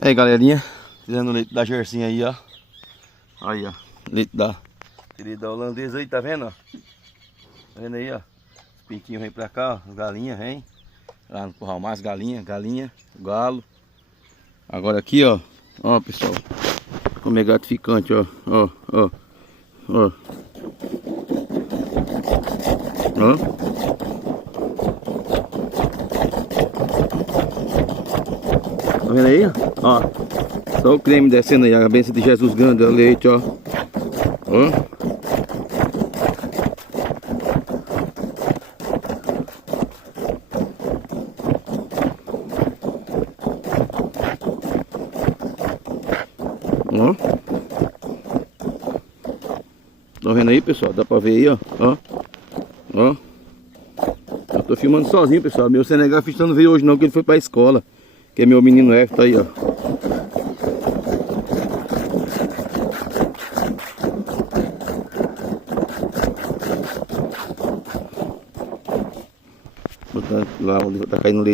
Aí, galerinha, fizendo o leite da Gersinha aí, ó. Aí, ó, leite da querida holandesa aí, tá vendo, ó? Tá vendo aí, ó? Os pintinhos vêm pra cá, ó, as galinhas vêm. Lá no curral mais galinha, o galo. Agora aqui, ó, ó, pessoal, como é gratificante, ó, ó, ó, ó. Ó. Tá vendo aí, ó? Só o creme descendo aí, a bênção de Jesus grande, ó, leite, ó. Ó. Ó. Tá vendo aí, pessoal? Dá pra ver aí, ó. Ó. Ó. Eu tô filmando sozinho, pessoal. Meu cinegrafista não veio hoje não, porque ele foi pra escola. Que é meu menino F, tá aí, ó. Lá onde tá caindo leite.